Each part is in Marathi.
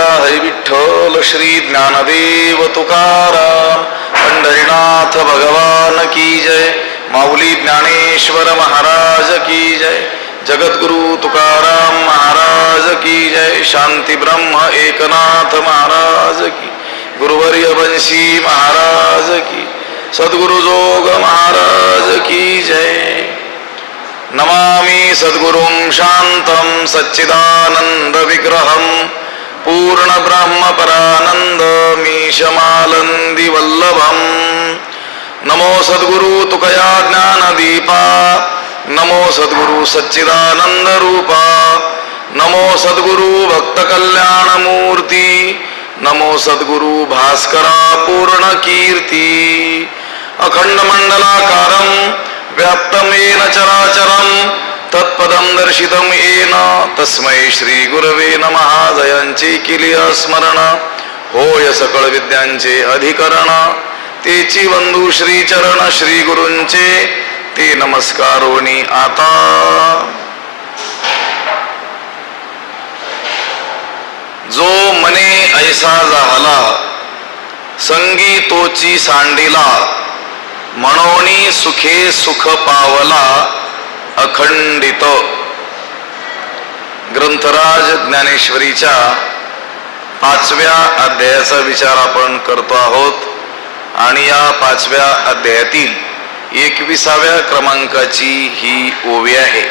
गवरदा हरी विठ्ठल श्री ज्ञानदेव तुकाराम पंढरीनाथ भगवान की जय माऊली ज्ञानेश्वर महाराज की जय जगद्गुरु तुकाराम महाराज की जय शांती ब्रह्म एकनाथ महाराज की गुरुवर्य वंशी महाराज की सद्गुरु जोग महाराज की जय। नमामि सद्गुरुं शान्तं सच्चिदानन्दविग्रहं पूर्णब्रह्मपरानन्दमीशमालन्दिवल्लभम् नमो सद्गुरु तुकया ज्ञानदीपा नमो सद्गुरु सच्चिदानन्दरूपा नमो सद्गुरु भक्तकल्याणमूर्ती नमो सद्गुरु भास्करा पूर्णकीर्ती अखंडमण्डलाकारं व्याप्तं येन चराचरं तत्पदं दर्शितं येन। तस्मै श्रीगुरवे नमः। जयांची किली स्मरण। होय सकळ विद्यांचे अधिकरण। तेची बंधू श्रीचरण श्री गुरूंचे ते नमस्कारोनी आता। जो मने ऐसा झाला संगीतोची सांडिला म्हणोनी सुखे सुख पावला अखंडित ग्रंथराज ज्ञानेश्वरीच्या पाचव्या अध्यायाचा विचार आपण करतो आहोत. आणि या पाचव्या अध्यायातील एकविसाव्या क्रमांकाची ही ओवी आहे.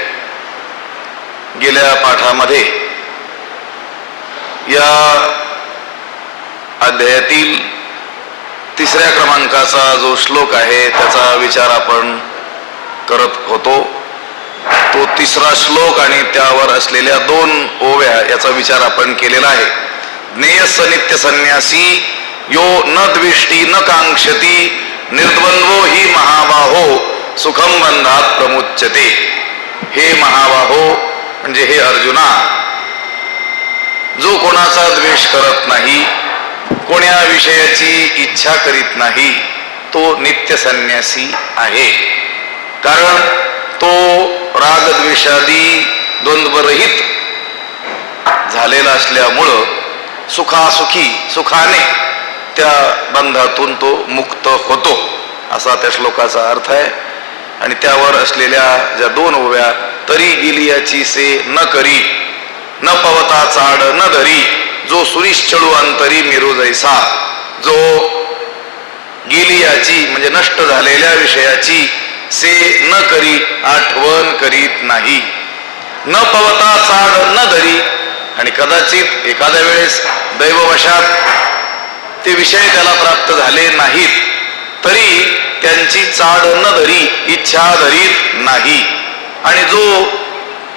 गेल्या पाठामध्ये या अध्यायातील तिसऱ्या क्रमांकाचा जो श्लोक आहे त्याचा विचार आपण करत होतो. तो तिसरा श्लोक आणि त्यावर असलेल्या दोन ओव्या याचा विचार आपण केलेला आहे. ज्ञेयस नित्य संन्यासी यो न द्विष्टी न कांक्षती निर्द्वंद्वो ही महाबाहो सुखम बंधात प्रमुच्यते. हे महाबाहो म्हणजे हे अर्जुना जो कोणाचा द्वेष करत नाही कोण्या विषयाची इच्छा करीत नाही तो नित्य संन्यासी आहे. कारण तो रागद्वेषादी द्वंद्वरहित झालेला असल्यामुळं सुखासुखी सुखाने त्या बंधातून तो मुक्त होतो असा त्या श्लोकाचा अर्थ आहे. आणि त्यावर असलेल्या ज्या दोन ओव्या तरी गिलियाची से न करी न पवता चाड न धरी जो सुनिश्चळू अंतरी मिरू जैसा जो गिलियाची म्हणजे नष्ट झालेल्या विषयाची से न करी आठवण करीत नाही. न पवता चाड न धरी. आणि कदाचित एखाद्या वेळेस दैववशात ते विषय त्याला प्राप्त झाले नाहीत तरी त्यांची चाड न धरी इच्छा धरीत नाही. आणि जो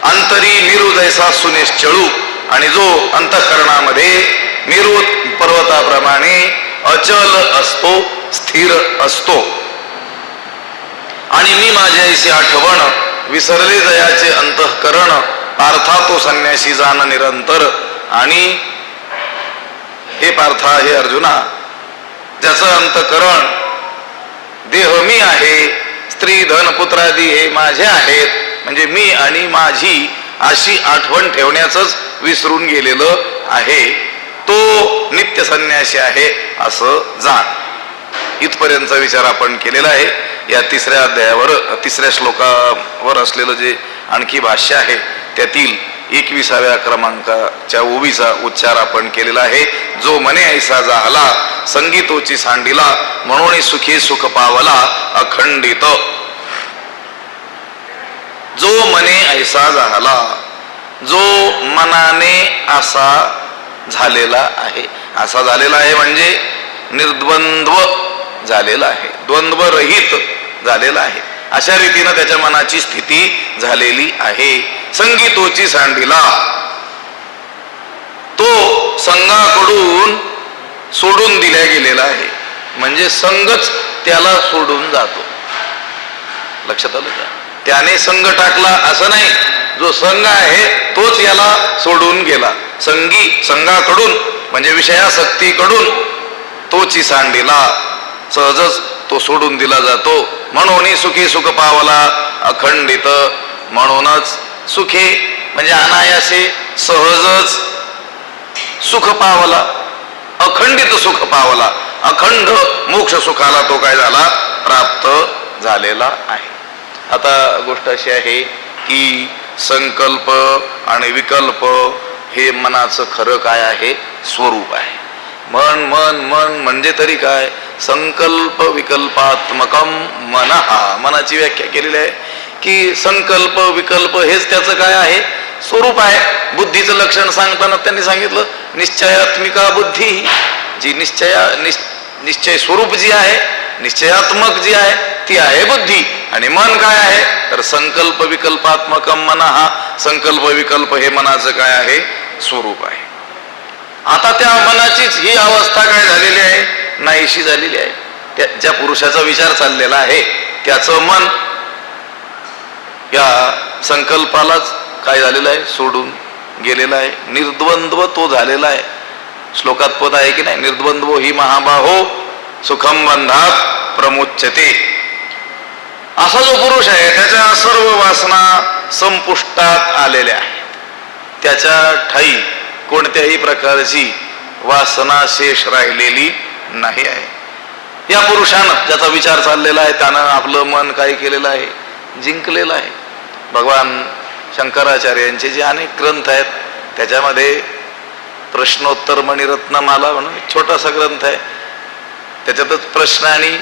अंतरी मिरू जैसा सुनिश्चळू आणि जो अंतःकरणामध्ये मिरू पर्वताप्रमाणे अचल असतो स्थिर असतो. आणि मी माझ्या ऐशी आठवण विसरले जयाचे अंतःकरण पार्था तो संन्यासी जाण निरंतर. आणि हे पार्था हे अर्जुना ज्याचं अंतकरण देह मी आहे स्त्री धन पुत्रादी हे माझे आहेत. म्हणजे मी आणि माझी अशी आठवण ठेवण्याच विसरून गेलेलं आहे. तो नित्य संन्यासी आहे असं जाण. इथपर्यंतचा विचार आपण केलेला आहे. या तिसऱ्या अध्यायावर तिसऱ्या श्लोकावर असलेलं जे आणखी भाष्य आहे त्यातील एकविसाव्या क्रमांकाच्या ओवीचा उच्चार आपण केलेला आहे. जो मने ऐसा झाला संगीतोची सांडिला म्हणून सुखी सुख पावला अखंडित. जो मने ऐसा झाला जो मनाने असा झालेला आहे. असा झालेला आहे म्हणजे निर्द्वंद्व झालेला आहे. द्वंद्वरहित झालेला आहे. अशा रीतीनं त्याच्या मनाची स्थिती झालेली आहे. संगीतोची सांडीला. तो तो संघाकडून सोडून दिल्या गेलेला आहे. म्हणजे संघच त्याला सोडून जातो. लक्षात आलं का? त्याने संघ टाकला असं नाही. जो संघ आहे तोच याला सोडून गेला. संगी संघाकडून म्हणजे विषयासक्तीकडून तोची सांडीला. सहजच तो सोडून दिला जातो. म्हणून सुखी सुख पावला अखंडित. म्हणूनच सुखे म्हणजे अनायासे सहजच सुख पावला. अखंडित सुख पावला. अखंड मोक्ष सुखाला तो काय झाला? प्राप्त झालेला आहे. आता गोष्ट अशी आहे की संकल्प आणि विकल्प हे मनाचं खरं काय आहे? स्वरूप आहे. मन मन मन म्हणजे तरी काय? संकल्प विकल्पात्मकम मन. हा मनाची व्याख्या केलेली आहे की संकल्प विकल्प हेच त्याचं काय आहे? स्वरूप आहे. बुद्धीचं लक्षण सांगताना त्यांनी सांगितलं निश्चयात्मिका बुद्धी जी निश्चया निश्च निश्चय स्वरूप जी आहे निश्चयात्मक जी आहे ती आहे बुद्धी. आणि मन काय आहे? तर संकल्प विकल्पात्मक मन. हा संकल्प विकल्प हे मनाचं काय आहे? स्वरूप आहे. आता त्या मनाचीच ही अवस्था काय झालेली आहे? नाहीशी झालेली आहे. त्या ज्या पुरुषाचा विचार चाललेला आहे त्याचं मन या संकल्पालाच काय झालेलं आहे? सोडून गेलेला आहे. निर्द्वंद्व तो झालेला आहे. श्लोकात पद आहे की नाही? निर्द्वंद्व ही महाबाहो सुखम बंधात प्रमुच्यते. असा जो पुरुष आहे त्याच्या सर्व वासना संपुष्टात आलेल्या आहेत. त्याच्या ठाई कोणत्याही प्रकारची वासना शेष राहिलेली नाही आहे. या पुरुषानं ज्याचा विचार चाललेला आहे त्यानं आपलं मन काय केलेलं आहे? जिंकलेलं आहे. भगवान शंकराचार्य यांचे जे अनेक ग्रंथ आहेत त्याच्यामध्ये प्रश्नोत्तर मणिरत्नमाला म्हणून एक छोटासा ग्रंथ आहे. त्याच्यातच प्रश्न आणि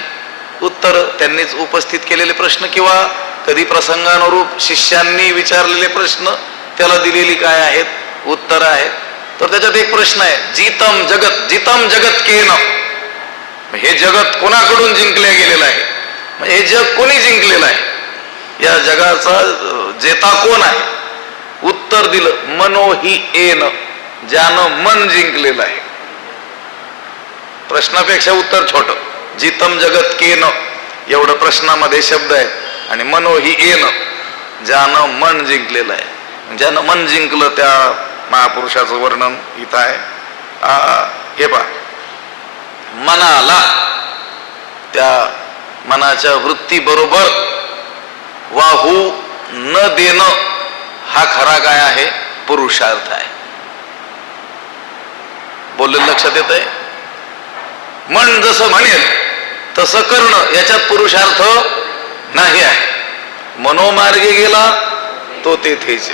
उत्तर त्यांनीच उपस्थित केलेले प्रश्न किंवा कधी प्रसंगानुरूप शिष्यांनी विचारलेले प्रश्न त्याला दिलेली काय आहेत? उत्तर आहेत. तर त्याच्यात एक प्रश्न आहे जितम जगत जितम जगत केन हे जगत कोणाकडून जिंकले गेलेलं आहे? हे जग कोणी जिंकलेलं आहे? या जगाचा जेता कोण आहे? उत्तर दिलं मनोही एन ज्यानं मन जिंकलेलं आहे. प्रश्नापेक्षा उत्तर छोट. जितम जगत केन एवढं प्रश्नामध्ये शब्द आहे आणि मनोही एन ज्यानं मन जिंकलेलं आहे. ज्यानं मन जिंकलं त्या महापुरुषाचं वर्णन इथं आहे. हे पहा. मनाला त्या मनाच्या वृत्ती बरोबर वाहू न देणं हा खरा काय आहे? पुरुषार्थ आहे. बोललेलं लक्षात येत आहे मन जसं म्हणेल तसं करणं याच्यात पुरुषार्थ नाही आहे. मनोमार्गे गेला तो तेथेच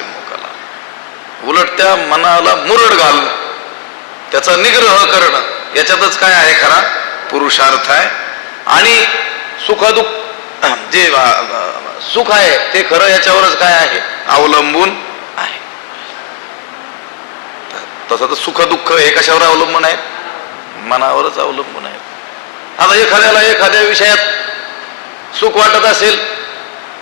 उलट त्या मनाला मुरड घालणं. त्याचा निग्रह करणं. याच्यातच काय आहे खरा? पुरुषार्थ आहे. आणि सुखदुःख जे सुख आहे ते खरं याच्यावरच काय आहे? अवलंबून आहे. तसं तर सुख दुःख हे कशावर अवलंबून आहे? मनावरच अवलंबून आहे. आता एखाद्याला एखाद्या विषयात सुख वाटत असेल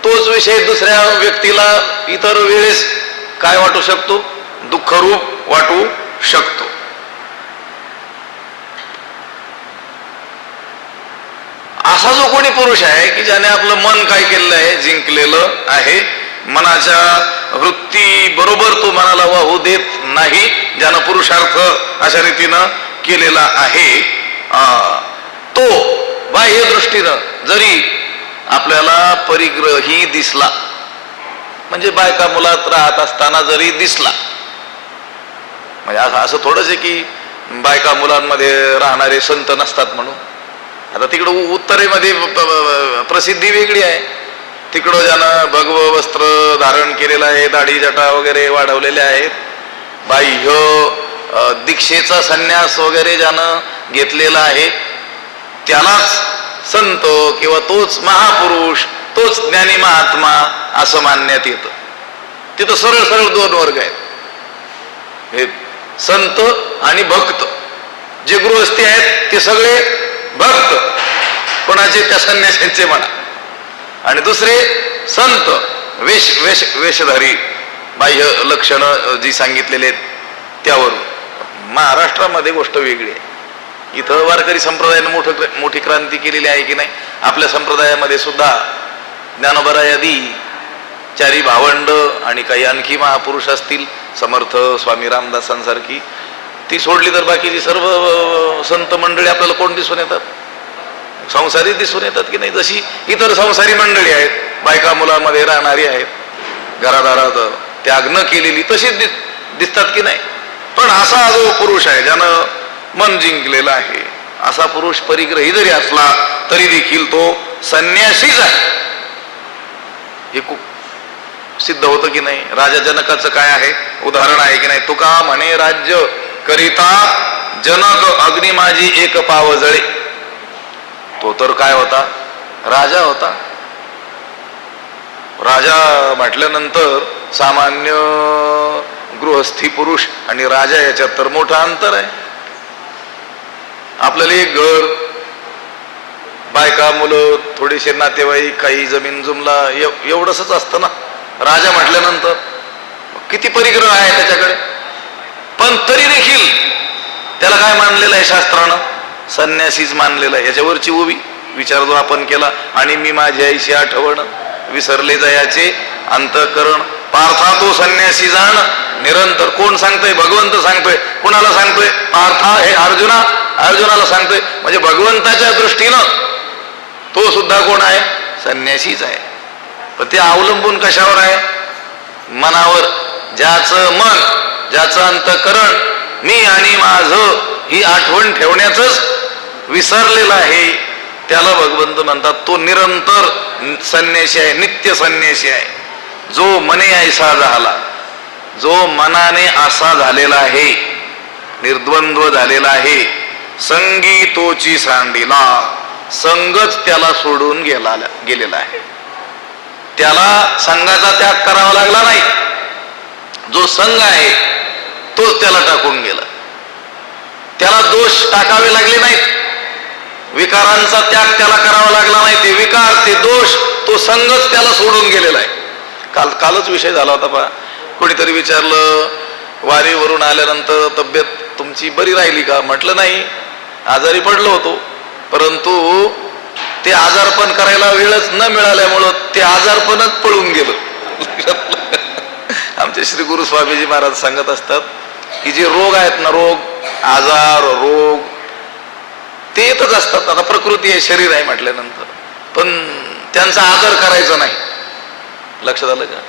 तोच विषय दुसऱ्या व्यक्तीला इतर वेळेस काय वाटू शकतो? दुःखरूप वाटू शकतो. असा जो कोणी पुरुष आहे की ज्याने आपलं मन काय केलेलं आहे जिंकलेलं आहे मनाच्या वृत्ती बरोबर तो मनाला वाहू देत नाही ज्यानं पुरुषार्थ अशा रीतीनं केलेला आहे अं, तो बाह्य दृष्टीनं जरी आपल्याला परिग्रही दिसला म्हणजे बायका मुलात राहत असताना जरी दिसला म्हणजे असं असं थोडंच आहे की बायका मुलांमध्ये राहणारे संत नसतात म्हणून. आता तिकडं उत्तरेमध्ये प्रसिद्धी वेगळी आहे. तिकडं ज्यानं भगव वस्त्र धारण केलेलं आहे दाढी जटा वगैरे वाढवलेले आहेत. बाह्य दीक्षेचा संन्यास वगैरे ज्यानं घेतलेला आहे त्यालाच संत किंवा तोच महापुरुष तोच ज्ञानी महात्मा असं मानण्यात येतं. तिथं सरळ सरळ दोन वर्ग आहेत. हे संत आणि भक्त. जे गृहस्थी आहेत ते सगळे भक्त. कोणाचे? त्या संन्याशांचे म्हणा. आणि दुसरे संत. वेश वेश वेशधारी. बाह्य लक्षणं जी सांगितलेले आहेत त्यावरून. महाराष्ट्रामध्ये गोष्ट वेगळी आहे. इथं वारकरी संप्रदायानं मोठं मोठी क्रांती केलेली आहे की नाही? आपल्या संप्रदायामध्ये सुद्धा ज्ञानोबरा यादी चारी भावंड आणि काही आणखी महापुरुष असतील समर्थ स्वामी रामदासांसारखी. ती सोडली तर बाकीची सर्व संत मंडळी आपल्याला कोण दिसून येतात? संसारी दिसून येतात की नाही? जशी इतर संसारी मंडळी आहेत बायका मुलांमध्ये राहणारी आहेत घरादारात त्याग न केलेली तशीच दिस दिसतात की नाही? पण असा जो पुरुष आहे ज्यानं मन जिंकलेलं आहे असा पुरुष परिग्रही जरी असला तरी देखील तो संन्यासीच आहे. हे खूप सिद्ध होतं की नाही? राजा जनकाचं काय आहे? उदाहरण आहे की नाही? तुका म्हणे राज्य करिता जनक अग्नी माझी एक पाव जळे. तो तर काय होता? राजा होता. राजा म्हटल्यानंतर सामान्य गृहस्थी पुरुष आणि राजा याच्यात तर मोठं अंतर आहे. आपल्याला एक घर बायका मुलं थोडेसे नातेवाईक काही जमीन जुमला एव- एवढंसच असतं ना. राजा म्हटल्यानंतर किती परिग्रह आहे त्याच्याकडे? पण तरी देखील त्याला काय मानलेलं आहे शास्त्रानं? संन्यासीच मानलेलं आहे. याच्यावरची उभी विचार जो आपण केला आणि मी माझ्या आईशी आठवण विसरले जायाचे. अंतकरण पार्था तो संन्यासी जाण. निरंतर कोण सांगतोय? भगवंत सांगतोय. कुणाला सांगतोय? पार्था हे अर्जुना. अर्जुनाला सांगतोय. म्हणजे भगवंताच्या दृष्टीनं तो सुद्धा कोण आहे? संन्यासीच आहे. पण ते अवलंबून कशावर आहे? मनावर. ज्याचं मन ज्याचं अंतकरण मी आणि माझं ही आठवण ठेवण्याच विसरलेलं आहे. त्याला भगवंत म्हणतात तो निरंतर संन्यासी आहे नित्य संन्यासी आहे. जो मने ऐसा झाला जो मनाने असा झालेला आहे निर्द्वंद्व झालेला आहे संगीतोची सांडीला संगच त्याला सोडून गेला गेलेला आहे. त्याला संघाचा त्याग करावा लागला नाही. जो संघ आहे तो त्याला टाकून गेला. त्याला दोष टाकावे लागले नाहीत. विकारांचा त्याग त्याला करावा लागला नाही. ते विकार ते दोष तो संघच त्याला सोडून गेलेला आहे. काल कालच विषय झाला होता पा कोणीतरी विचारलं वारीवरून आल्यानंतर तब्येत तुमची बरी राहिली का? म्हटलं नाही. आजारी पडलो होतो. परंतु ते आजारपण करायला वेळच न मिळाल्यामुळं ते आजारपणच पळून गेलं. आमचे श्री गुरु स्वामीजी महाराज सांगत असतात की जे रोग आहेत ना रोग आजार रोग ते येतच असतात. आता प्रकृती आहे शरीर आहे म्हटल्यानंतर. पण त्यांचा आदर करायचा नाही. लक्षात आलं का?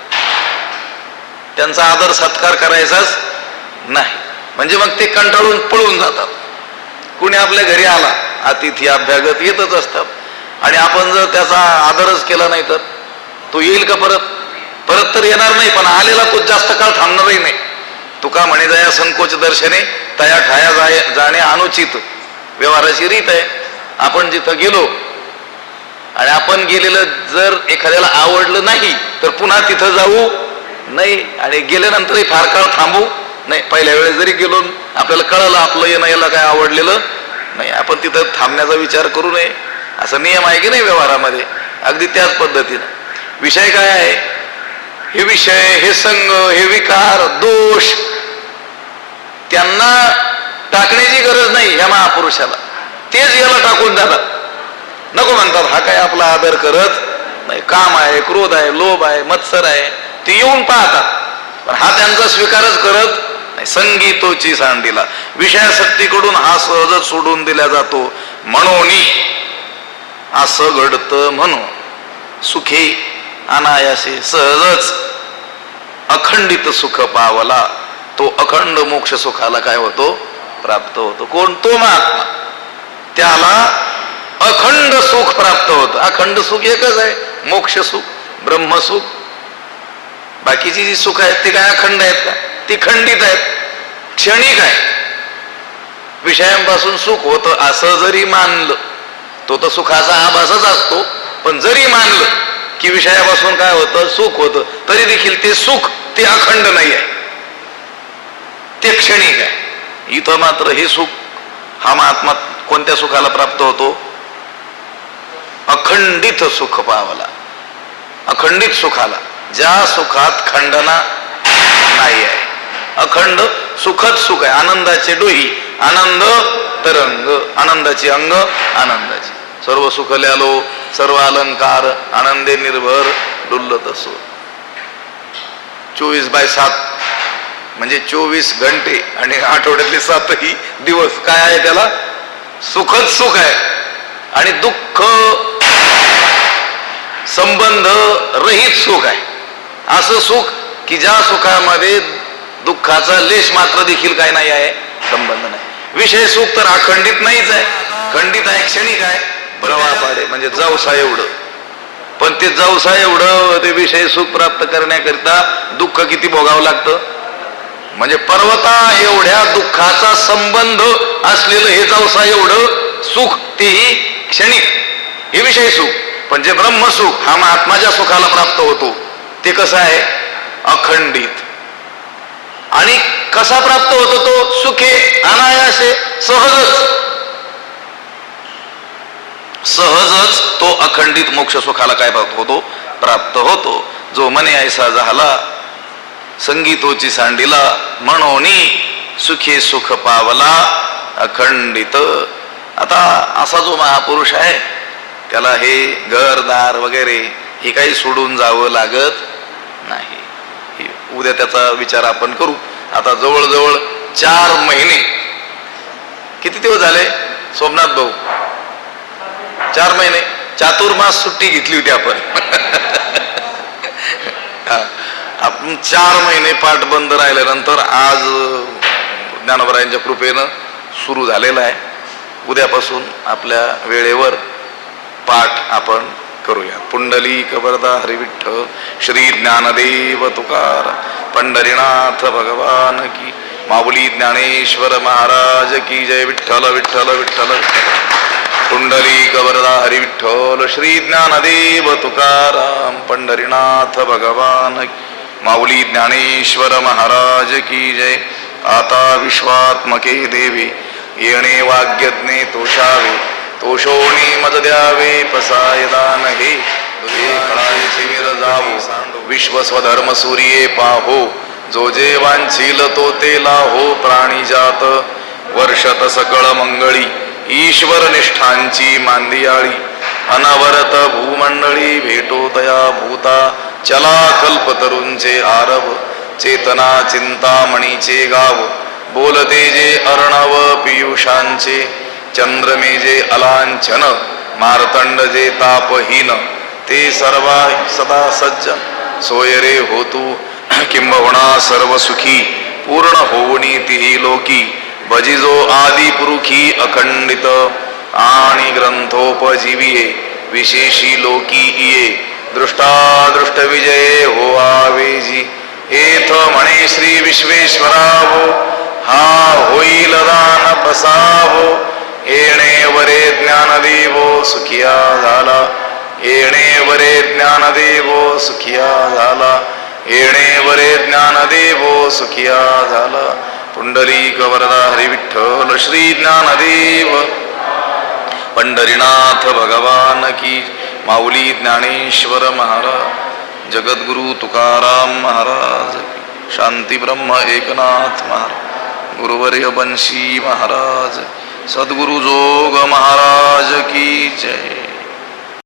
त्यांचा आदर सत्कार करायचाच नाही. म्हणजे मग ते कंटाळून पळून जातात. कुणी आपल्या घरी आला अतिथी अभ्यागत येतच असतात. आणि आपण जर त्याचा आदरच केला नाही तर? तो येईल का परत? परत तर येणार नाही पण आलेला तो जास्त काळ थांबणारही नाही. तुका म्हणे जाया संकोच दर्शने तया ठाया जाय जाणे अनुचित. व्यवहाराची रीत आहे. आपण जिथं गेलो आणि आपण गेलेलं जर एखाद्याला आवडलं नाही तर पुन्हा तिथं जाऊ. नाही आणि गेल्यानंतरही फार काळ थांबू. नाही पहिल्या वेळेस जरी गेलो आपल्याला कळलं आपलं येणं याला काय आवडलेलं? नाही आपण तिथं थांबण्याचा विचार करू नये. असा नियम आहे की नाही व्यवहारामध्ये? अगदी त्याच पद्धतीनं. विषय काय आहे? हे विषय हे संघ हे विकार दोष त्यांना टाकण्याची गरज नाही ह्या महापुरुषाला. तेच याला टाकून जातात. नको म्हणतात हा काय आपला आदर करत नाही. काम आहे क्रोध आहे लोभ आहे मत्सर आहे. ते येऊन पाहतात. पण हा त्यांचा स्वीकारच करत नाही. संगीतोची सांडीला. विषयासक्तीकडून हा सहजच सोडून दिला जातो. म्हणून असं घडतं म्हणू सुखे अनायासे सहजच अखंडित सुख पावला. तो अखंड मोक्ष सुखाला काय होतो? प्राप्त होतो. कोण? तो महात्मा. त्याला अखंड सुख प्राप्त होत. अखंड सुख एकच आहे. मोक्ष सुख ब्रह्मसुख बाकीची जी सुख आहेत ती काय अखंड आहेत का? ती खंडित आहेत. क्षणिक आहे विषयांपासून सुख होतं असं जरी मानलं तो तर सुखाचा आभासच असतो. पण जरी मानलं की विषयापासून काय होतं सुख होतं तरी देखील ते सुख ते अखंड नाही आहे ते क्षणिक आहे. इथं मात्र हे सुख हा महात्मा कोणत्या सुखाला प्राप्त होतो? अखंडित सुख पावला. अखंडित सुखाला. ज्या सुखात खंडना नाही आहे. अखंड सुखच सुख आहे. आनंदाचे डोही आनंद तरंग आनंदाची अंग आनंदाची. सर्व सुख ल्यालो सर्व अलंकार आनंदे निर्भर डुलत असो. चोवीस बाय सात म्हणजे चोवीस घंटे आणि आठवड्यातले सातही दिवस काय आहे त्याला? सुखच सुख आहे. आणि दुःख संबंध रहित सुख आहे. असं सुख की ज्या सुखामध्ये दुःखाचा लेश मात्र देखील काय नाही आहे संबंध नाही. विषय सुख तर अखंडित नाहीच आहे. खंडित आहे क्षणिक आहे. प्रवापाडे म्हणजे जाऊसा एवढं. पण ते जाऊसा एवढं ते विषय सुख प्राप्त करण्याकरिता दुःख किती भोगावं लागतं? म्हणजे पर्वता एवढ्या दुःखाचा संबंध असलेलं हे जाऊसा एवढं सुख तेही क्षणिक. हे विषय सुख. पण जे ब्रह्मसुख हा महात्माच्या सुखाला प्राप्त होतो. ते कसं आहे? अखंडित. आणि कसा प्राप्त होतो तो? सुखे अनायासे सहजच. सहजच तो अखंडित मोक्ष सुखाला काय प्राप्त होतो? प्राप्त होतो. जो मने ऐसा झाला संगीतोची सांडीला म्हणोनी सुखी सुख पावला अखंडित. आता असा जो महापुरुष आहे त्याला हे घरदार वगैरे हे काही सोडून जावं लागत नाही. हे उद्या त्याचा विचार आपण करू. आता जवळजवळ चार महिने. किती दिवस झाले? सोमनाथ भाऊ? चार महिने. चातुर्मास सुट्टी घेतली होती आपण. आपण चार महिने पाठ बंद राहिल्यानंतर आज ज्ञानोबरायांच्या कृपेनं सुरू झालेला आहे. उद्यापासून आपल्या वेळेवर पाठ आपण करूया पुंडली कबरदा हरिविठ्ठ श्री ज्ञानदेव तुकार पंढरीनाथ भगवान की माऊली ज्ञानेश्वर महाराज की जय विठ्ठल विठ्ठल विठ्ठल. कुंडली कबरदा हरिविठ्ठल श्री ज्ञानदेव तुकाराम पंढरीनाथ भगवान. माऊली ज्ञानेश्वर महाराज की जय. आता विश्वात्मके देवी येणे वाग्यज्ञे तोषावे तोषोणी मज द्यावे पसायदान हे. जावो विश्व स्वधर्म सूर्ये पाहो. जो जे वांछील तो ते लाहो प्राणी जात. वर्षत सकळ मंगळी ईश्वर निष्ठांची मांदियाळी अनवरत भूमंडळी भेटो तया भूता चला कल्पतरूंचे आरव चेतना चिंतामणीचे गाव बोलते जे अर्णव पियुषांचे चंद्रमे जे अलांछन मार्तंड जे तापहीन ते सर्वा सदा सज्ज सोयरे होतू किंबहुणा सर्व सुखी पूर्ण होवणी तिही लोकी भजिजो आदिपुरुखी अखंडित आणि ग्रंथोपजीविये विशेषी लोकी इये। दृष्टादृष्ट विजये हो आवेजी। एथ म्हणे श्री विश्वेश्वरावो हा होईल दान पसावो येणे वरे ज्ञानदेवो सुखिया झाला। येणे वरे ज्ञानदेवो सुखिया झाला। येणे वरे ज्ञानदेवो सुखिया झाला। पुंडरी वरदा हरी श्री ज्ञानदेव पंढरीनाथ भगवान की माऊली ज्ञानेश्वर महाराज। जगद्गुरु तुकाराम महाराज शांती ब्रह्म एकनाथ महाराज। गुरुवर्य बंशी महाराज। सद्गुरु जोग महाराज की जय।